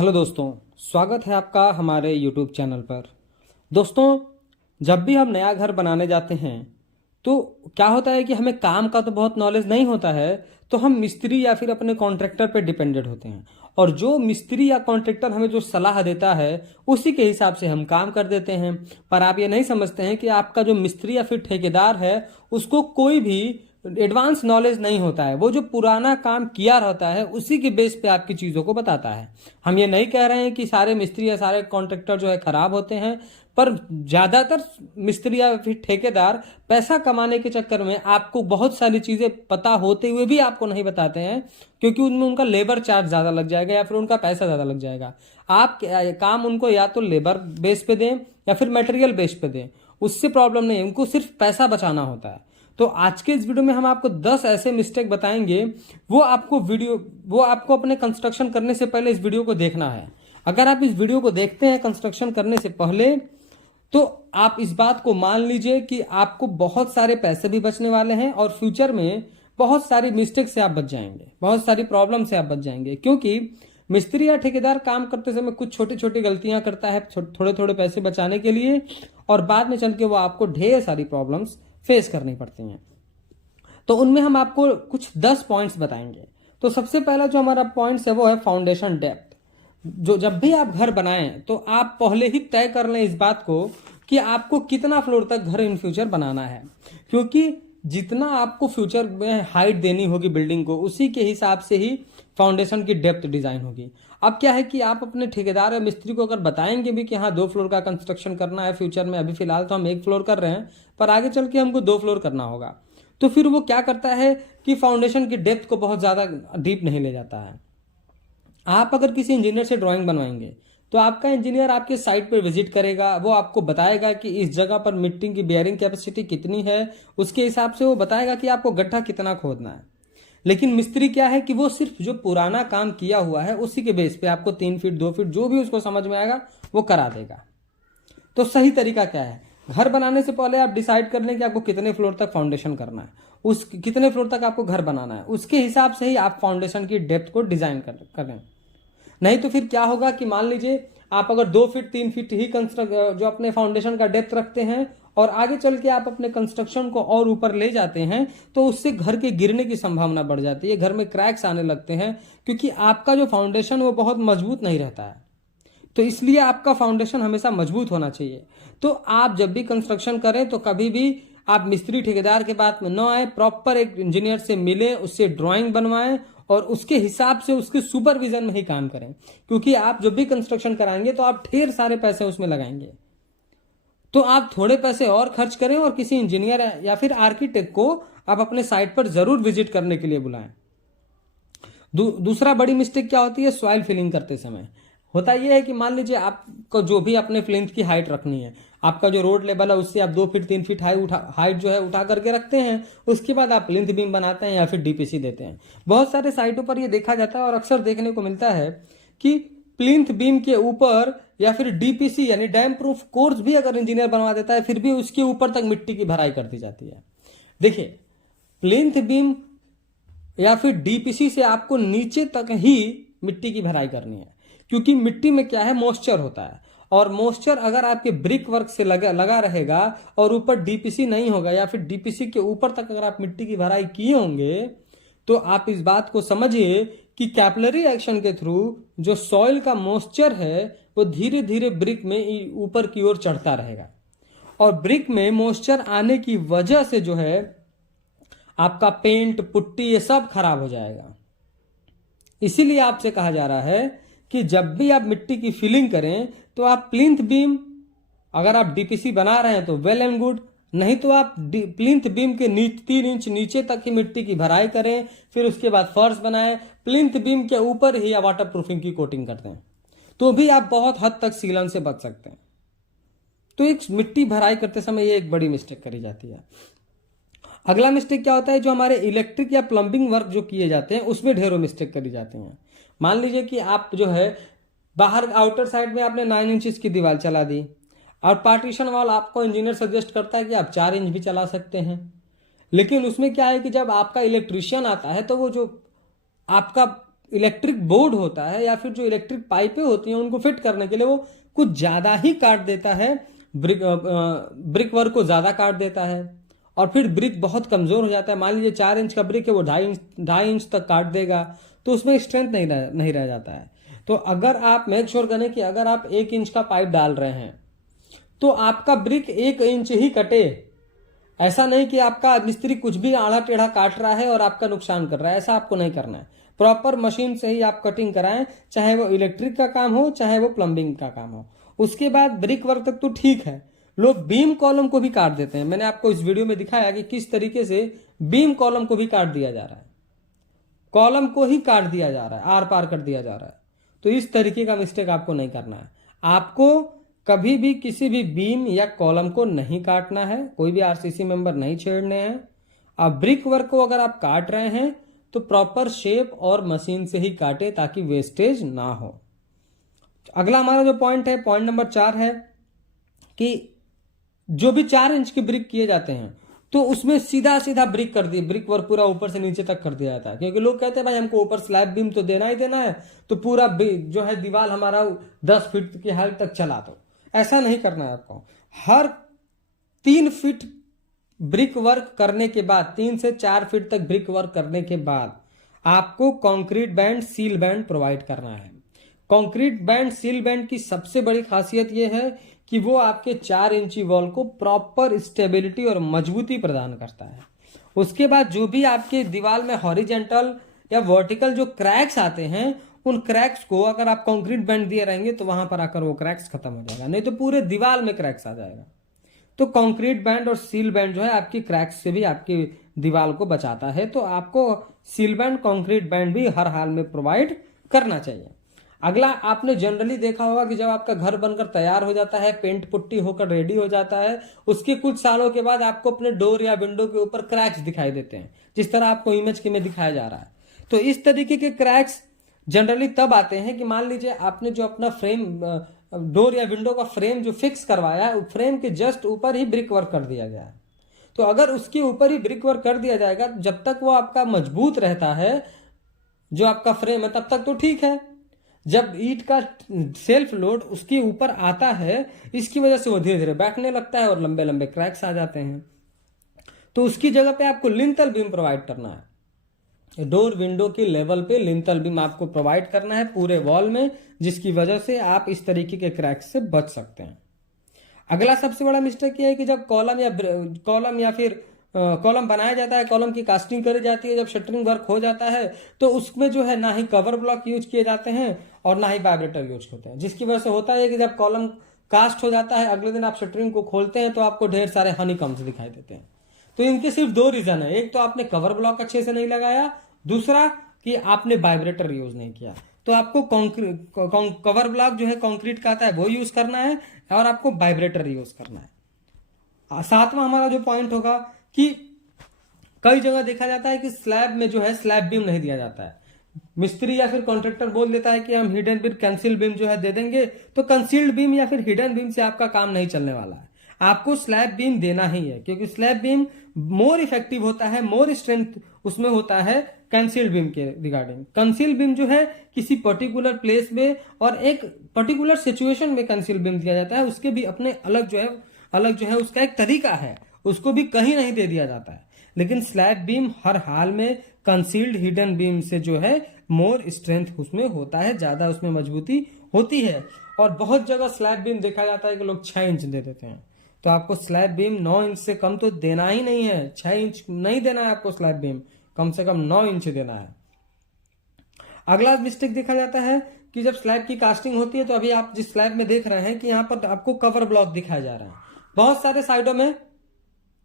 Hello दोस्तों, स्वागत है आपका हमारे YouTube चैनल पर। दोस्तों, जब भी हम नया घर बनाने जाते हैं तो क्या होता है कि हमें काम का तो बहुत नॉलेज नहीं होता है, तो हम मिस्त्री या फिर अपने कॉन्ट्रैक्टर पे डिपेंडेंट होते हैं। और जो मिस्त्री या कॉन्ट्रैक्टर हमें जो सलाह देता है उसी के हिसाब से हम काम कर देते हैं। पर आप ये नहीं समझते हैं कि आपका जो मिस्त्री या फिर ठेकेदार है उसको कोई भी एडवांस नॉलेज नहीं होता है। वो जो पुराना काम किया रहता है उसी के बेस पे आपकी चीज़ों को बताता है। हम ये नहीं कह रहे हैं कि सारे मिस्त्री या सारे कॉन्ट्रैक्टर जो है खराब होते हैं, पर ज़्यादातर मिस्त्री या फिर ठेकेदार पैसा कमाने के चक्कर में आपको बहुत सारी चीज़ें पता होते हुए भी आपको नहीं बताते हैं, क्योंकि उनमें उनका लेबर चार्ज ज़्यादा लग जाएगा या फिर उनका पैसा ज़्यादा लग जाएगा। आप काम उनको या तो लेबर बेस पे दें या फिर मटेरियल बेस पे दें, उससे प्रॉब्लम नहीं है, उनको सिर्फ पैसा बचाना होता है। तो आज के इस वीडियो में हम आपको 10 ऐसे मिस्टेक बताएंगे। वो आपको अपने कंस्ट्रक्शन करने से पहले इस वीडियो को देखना है। अगर आप इस वीडियो को देखते हैं कंस्ट्रक्शन करने से पहले, तो आप इस बात को मान लीजिए कि आपको बहुत सारे पैसे भी बचने वाले हैं और फ्यूचर में बहुत सारी मिस्टेक से आप बच जाएंगे, बहुत सारी प्रॉब्लम से आप बच जाएंगे। क्योंकि मिस्त्री या ठेकेदार काम करते समय कुछ छोटी छोटी गलतियां करता है थोड़े थोड़े पैसे बचाने के लिए, और बाद में चल के वो आपको ढेर सारी प्रॉब्लम्स फेस करनी पड़ती हैं। तो उनमें हम आपको कुछ 10 पॉइंट्स बताएंगे। तो सबसे पहला जो हमारा पॉइंट्स है वो है फाउंडेशन डेप्थ। जो जब भी आप घर बनाएं तो आप पहले ही तय कर लें इस बात को कि आपको कितना फ्लोर तक घर इन फ्यूचर बनाना है, क्योंकि जितना आपको फ्यूचर में हाइट देनी होगी बिल्डिंग को, उसी के हिसाब से ही फाउंडेशन की डेप्थ डिजाइन होगी। अब क्या है कि आप अपने ठेकेदार या मिस्त्री को अगर बताएंगे भी कि हाँ 2 फ्लोर का कंस्ट्रक्शन करना है फ्यूचर में, अभी फिलहाल तो हम 1 फ्लोर कर रहे हैं पर आगे चल के हमको 2 फ्लोर करना होगा, तो फिर वो क्या करता है कि फाउंडेशन की डेप्थ को बहुत ज़्यादा डीप नहीं ले जाता है। आप अगर किसी इंजीनियर से ड्राइंग बनवाएंगे तो आपका इंजीनियर आपके साइट पर विजिट करेगा, वो आपको बताएगा कि इस जगह पर मिट्टी की बेयरिंग कैपेसिटी कितनी है, उसके हिसाब से वो बताएगा कि आपको गड्ढा कितना खोदना है। लेकिन मिस्त्री क्या है कि वो सिर्फ जो पुराना काम किया हुआ है उसी के बेस पे आपको 3 फीट 2 फीट जो भी उसको समझ में आएगा वो करा देगा। तो सही तरीका क्या है? घर बनाने से पहले आप डिसाइड कर लें कि आपको कितने फ्लोर तक फाउंडेशन करना है, उस कितने फ्लोर तक आपको घर बनाना है, उसके हिसाब से ही आप फाउंडेशन की डेप्थ को डिजाइन करें। नहीं तो फिर क्या होगा कि मान लीजिए आप अगर 2 फीट 3 फीट ही जो अपने फाउंडेशन का डेप्थ रखते हैं और आगे चल के आप अपने कंस्ट्रक्शन को और ऊपर ले जाते हैं, तो उससे घर के गिरने की संभावना बढ़ जाती है, घर में क्रैक्स आने लगते हैं, क्योंकि आपका जो फाउंडेशन वो बहुत मजबूत नहीं रहता है। तो इसलिए आपका फाउंडेशन हमेशा मजबूत होना चाहिए। तो आप जब भी कंस्ट्रक्शन करें तो कभी भी आप मिस्त्री ठेकेदार के बात में न आए, प्रॉपर एक इंजीनियर से मिलें, उससे ड्राइंग बनवाएं और उसके हिसाब से उसके सुपरविजन में ही काम करें। क्योंकि आप जब भी कंस्ट्रक्शन कराएंगे तो आप ढेर सारे पैसे उसमें लगाएंगे, तो आप थोड़े पैसे और खर्च करें और किसी इंजीनियर या फिर आर्किटेक्ट को आप अपने साइट पर जरूर विजिट करने के लिए बुलाएं। दूसरा बड़ी मिस्टेक क्या होती है? सॉइल फिलिंग करते समय होता यह है कि मान लीजिए आपको जो भी अपने प्लिंथ की हाइट रखनी है, आपका जो रोड लेवल है उससे आप 2 फीट 3 फीट हाइट जो है उठा करके रखते हैं, उसके बाद आप प्लिंथ बीम बनाते हैं या फिर डीपीसी देते हैं। बहुत सारे साइटों पर यह देखा जाता है और अक्सर देखने को मिलता है कि प्लिंथ बीम के ऊपर या फिर डीपीसी यानी डैम प्रूफ कोर्स भी अगर इंजीनियर बनवा देता है, फिर भी उसके ऊपर तक मिट्टी की भराई कर दी जाती है। देखिए, प्लिंथ बीम या फिर डीपीसी से आपको नीचे तक ही मिट्टी की भराई करनी है, क्योंकि मिट्टी में क्या है, मॉइस्चर होता है, और मॉइस्चर अगर आपके ब्रिक वर्क से लगा रहेगा और ऊपर डीपीसी नहीं होगा या फिर डीपीसी के ऊपर तक अगर आप मिट्टी की भराई किए होंगे, तो आप इस बात को समझिए कि कैपिलरी एक्शन के थ्रू जो सॉइल का मॉइस्चर है वो धीरे धीरे ब्रिक में ऊपर की ओर चढ़ता रहेगा, और ब्रिक में मॉइस्चर आने की वजह से जो है आपका पेंट पुट्टी ये सब खराब हो जाएगा। इसीलिए आपसे कहा जा रहा है कि जब भी आप मिट्टी की फिलिंग करें तो आप प्लिंथ बीम, अगर आप डीपीसी बना रहे हैं तो वेल एंड गुड, नहीं तो आप प्लिंथ बीम के 3 इंच नीचे तक ही मिट्टी की भराई करें, फिर उसके बाद फर्श बनाएं, प्लिंथ बीम के ऊपर ही वाटर प्रूफिंग की कोटिंग कर दें, तो भी आप बहुत हद तक सीलन से बच सकते हैं। तो एक मिट्टी भराई करते समय ये एक बड़ी मिस्टेक करी जाती है। अगला मिस्टेक क्या होता है? जो हमारे इलेक्ट्रिक या प्लम्बिंग वर्क जो किए जाते हैं उसमें ढेरों मिस्टेक करी जाती हैं। मान लीजिए कि आप जो है बाहर आउटर साइड में आपने 9 इंचेस की दीवार चला दी, और पार्टीशन वॉल आपको इंजीनियर सजेस्ट करता है कि आप 4 इंच भी चला सकते हैं, लेकिन उसमें क्या है कि जब आपका इलेक्ट्रिशियन आता है तो वो जो आपका इलेक्ट्रिक बोर्ड होता है या फिर जो इलेक्ट्रिक पाइपें होती हैं उनको फिट करने के लिए वो कुछ ज़्यादा ही काट देता है, ब्रिक वर्क को ज़्यादा काट देता है, और फिर ब्रिक बहुत कमज़ोर हो जाता है। मान लीजिए 4 इंच का ब्रिक है, वो 2.5 इंच तक काट देगा, तो उसमें स्ट्रेंथ नहीं रह जाता है। तो अगर आप मेक श्योर करें कि अगर आप 1 इंच का पाइप डाल रहे हैं तो आपका ब्रिक 1 इंच ही कटे। ऐसा नहीं कि आपका मिस्त्री कुछ भी आड़ा टेढ़ा काट रहा है और आपका नुकसान कर रहा है, ऐसा आपको नहीं करना है। प्रॉपर मशीन से ही आप कटिंग कराएं, चाहे वो इलेक्ट्रिक का काम हो चाहे वो प्लम्बिंग का काम हो। उसके बाद ब्रिक वर्क तक तो ठीक है, लोग बीम कॉलम को भी काट देते हैं। मैंने आपको इस वीडियो में दिखाया कि किस तरीके से बीम कॉलम को भी काट दिया जा रहा है, कॉलम को ही काट दिया जा रहा है, आर पार कर दिया जा रहा है। तो इस तरीके का मिस्टेक आपको नहीं करना है। आपको कभी भी किसी भी बीम या कॉलम को नहीं काटना है, कोई भी आरसीसी मेंबर नहीं छेड़ने हैं। अब ब्रिक वर्क को अगर आप काट रहे हैं तो प्रॉपर शेप और मशीन से ही काटे ताकि वेस्टेज ना हो। अगला हमारा जो पॉइंट है, पॉइंट नंबर 4 है कि जो भी 4 इंच के ब्रिक किए जाते हैं तो उसमें सीधा सीधा ब्रिक कर दिए, ब्रिक वर्क पूरा ऊपर से नीचे तक कर दिया जाता है। क्योंकि लोग कहते हैं भाई हमको ऊपर स्लैब बीम तो देना ही देना है, तो पूरा जो है दीवार हमारा 10 फीट की हाइट तक चला दो। ऐसा नहीं करना है आपको। हर 3 फीट ब्रिक वर्क करने के बाद, 3 से 4 फीट तक ब्रिक वर्क करने के बाद आपको concrete band, seal band provide करना है। कंक्रीट बैंड, सील बैंड की सबसे बड़ी खासियत यह है कि वो आपके 4 इंची वॉल को प्रॉपर स्टेबिलिटी और मजबूती प्रदान करता है। उसके बाद जो भी आपके दीवार में हॉरिजेंटल या वर्टिकल जो क्रैक्स आते हैं, उन क्रैक्स को अगर आप कंक्रीट बैंड दिए रहेंगे तो वहां पर आकर वो क्रैक्स खत्म हो जाएगा, नहीं तो पूरे दीवार में क्रैक्स आ जाएगा। तो कंक्रीट बैंड और सील बैंड जो है आपकी क्रैक्स से भी आपकी दीवार को बचाता है। तो आपको सील बैंड, कंक्रीट बैंड भी हर हाल में प्रोवाइड करना चाहिए। अगला, आपने जनरली देखा होगा कि जब आपका घर बनकर तैयार हो जाता है, पेंट पुट्टी होकर रेडी हो जाता है, उसके कुछ सालों के बाद आपको अपने डोर या विंडो के ऊपर क्रैक्स दिखाई देते हैं, जिस तरह आपको इमेज में दिखाया जा रहा है। तो इस तरीके के क्रैक्स जनरली तब आते हैं कि मान लीजिए आपने जो अपना फ्रेम, डोर या विंडो का फ्रेम जो फिक्स करवाया है, फ्रेम के जस्ट ऊपर ही ब्रिक वर्क कर दिया गया है। तो अगर उसके ऊपर ही ब्रिक वर्क कर दिया जाएगा, जब तक वो आपका मजबूत रहता है जो आपका फ्रेम है, तब तक तो ठीक है। जब ईंट का सेल्फ लोड उसके ऊपर आता है, इसकी वजह से वो धीरे धीरे बैठने लगता है और लंबे लंबे क्रैक्स आ जाते हैं। तो उसकी जगह पे आपको लिंटल बीम प्रोवाइड करना है। डोर विंडो के लेवल पे लिंटल बीम आपको प्रोवाइड करना है पूरे वॉल में, जिसकी वजह से आप इस तरीके के क्रैक्स से बच सकते हैं। अगला सबसे बड़ा मिस्टेक यह है कि जब कॉलम या फिर कॉलम बनाया जाता है, कॉलम की कास्टिंग करी जाती है, जब शटरिंग वर्क हो जाता है तो उसमें जो है ना ही कवर ब्लॉक यूज किए जाते हैं और ना ही वाइब्रेटर यूज होते हैं, जिसकी वजह से होता है कि जब कॉलम कास्ट हो जाता है, अगले दिन आप शटरिंग को खोलते हैं तो आपको ढेर सारे हनीकॉम्स दिखाई देते हैं। तो इनके सिर्फ 2 रीजन है, एक तो आपने कवर ब्लॉक अच्छे से नहीं लगाया, दूसरा कि आपने वाइब्रेटर यूज नहीं किया। तो आपको कवर ब्लॉक जो है कंक्रीट का आता है वो यूज करना है और आपको वाइब्रेटर यूज करना है। 7वां हमारा जो पॉइंट होगा कि कई जगह देखा जाता है कि स्लैब में जो है स्लैब बीम नहीं दिया जाता है। मिस्त्री या फिर कॉन्ट्रैक्टर बोल देता है कि हम हिडन बीम, कंसील्ड बीम जो है दे देंगे, तो कंसील्ड बीम या फिर हिडन बीम से आपका काम नहीं चलने वाला है। आपको स्लैब बीम देना ही है, क्योंकि स्लैब बीम मोर इफेक्टिव होता है, मोर स्ट्रेंथ उसमें होता है कंसील्ड बीम के रिगार्डिंग। कंसील्ड बीम जो है किसी पर्टिकुलर प्लेस में और एक पर्टिकुलर सिचुएशन में कंसील्ड बीम दिया जाता है, उसके भी अपने अलग जो है उसका एक तरीका है, उसको भी कहीं नहीं दे दिया जाता है। लेकिन स्लैब बीम हर हाल में कंसील्ड हिडन बीम से जो है मोर स्ट्रेंथ उसमें होता है, ज्यादा उसमें मजबूती होती है। और बहुत जगह स्लैब बीम देखा जाता है कि लोग 6 इंच दे देते हैं, तो आपको स्लैब बीम 9 इंच से कम तो देना ही नहीं है, 6 इंच नहीं देना है आपको स्लैब बीम, कम से कम 9 इंच देना है। अगला मिस्टेक देखा जाता है कि जब स्लैब की कास्टिंग होती है, तो अभी आप जिस स्लैब में देख रहे हैं कि यहाँ पर आपको कवर ब्लॉक दिखाया जा रहा है, बहुत सारे साइडों में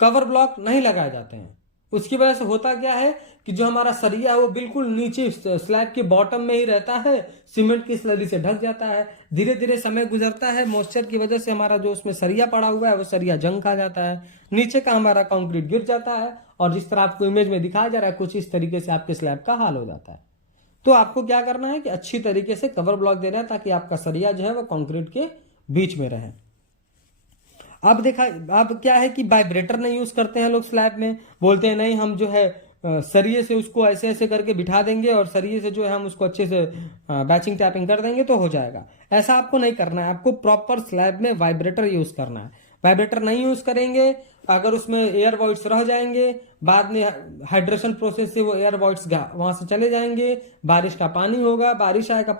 कवर ब्लॉक नहीं लगाए जाते हैं। उसकी वजह से होता क्या है कि जो हमारा सरिया है वो बिल्कुल नीचे स्लैब के बॉटम में ही रहता है, सीमेंट की स्लरी से ढक जाता है। धीरे धीरे समय गुजरता है, मॉइस्चर की वजह से हमारा जो उसमें सरिया पड़ा हुआ है वो सरिया जंग खा जाता है, नीचे का हमारा कंक्रीट गिर जाता है और जिस तरह आपको इमेज में दिखाया जा रहा है कुछ इस तरीके से आपके स्लैब का हाल हो जाता है। तो आपको क्या करना है कि अच्छी तरीके से कवर ब्लॉक देना है ताकि आपका सरिया जो है वो कंक्रीट के बीच में रहे। अब क्या है कि वाइब्रेटर नहीं यूज करते हैं लोग स्लैब में, बोलते हैं नहीं हम जो है सरिये से उसको ऐसे ऐसे करके बिठा देंगे और सरिये से जो है हम उसको अच्छे से बैचिंग टैपिंग कर देंगे तो हो जाएगा। ऐसा आपको नहीं करना है, आपको प्रॉपर स्लैब में वाइब्रेटर यूज करना है। वाइब्रेटर नहीं यूज करेंगे, अगर उसमें एयर वॉइड्स रह जाएंगे, बाद में हाइड्रेशन प्रोसेस से वो एयर वॉइड्स वहां से चले जाएंगे, बारिश का पानी होगा, बारिश आएगा,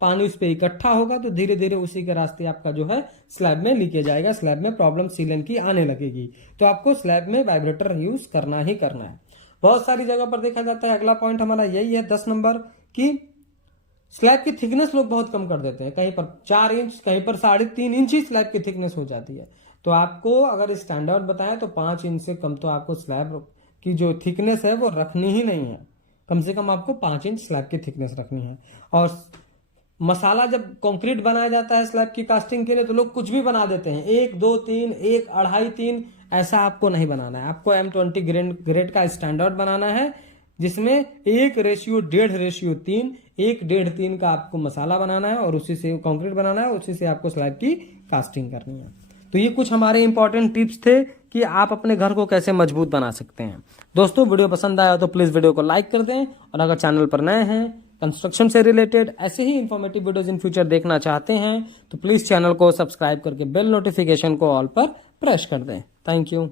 पानी उस पर इकट्ठा होगा तो धीरे धीरे उसी के रास्ते आपका जो है स्लैब में लीकेज आएगा, स्लैब में प्रॉब्लम सीलन की आने लगेगी। तो आपको स्लैब में वाइब्रेटर यूज करना ही करना है। बहुत सारी जगह पर देखा जाता है, अगला पॉइंट हमारा यही है 10 नंबर की स्लैब की थिकनेस लोग बहुत कम कर देते हैं, कहीं पर 4 इंच, कहीं पर 3.5 इंच ही स्लैब की थिकनेस हो जाती है। तो आपको अगर स्टैंडर्ड बताएं तो 5 इंच से कम तो आपको स्लैब की जो थिकनेस है वो रखनी ही नहीं है। कम से कम आपको 5 इंच स्लैब की थिकनेस रखनी है। और मसाला जब कंक्रीट बनाया जाता है स्लैब की कास्टिंग के लिए तो लोग कुछ भी बना देते हैं, 1, 2, 3, 1, 2.5, 3, ऐसा आपको नहीं बनाना है। आपको M20 ग्रेड का स्टैंडर्ड बनाना है, जिसमें 1:1.5:3, 1:3 का आपको मसाला बनाना है और उसी से कंक्रीट बनाना है, उसी से आपको स्लैब की कास्टिंग करनी है। तो ये कुछ हमारे इंपॉर्टेंट टिप्स थे कि आप अपने घर को कैसे मजबूत बना सकते हैं। दोस्तों वीडियो पसंद आया तो प्लीज वीडियो को लाइक कर दें, और अगर चैनल पर नए हैं, कंस्ट्रक्शन से रिलेटेड ऐसे ही इंफॉर्मेटिव वीडियोस इन फ्यूचर देखना चाहते हैं तो प्लीज चैनल को सब्सक्राइब करके बेल नोटिफिकेशन को ऑल पर प्रेस कर दें। Thank you.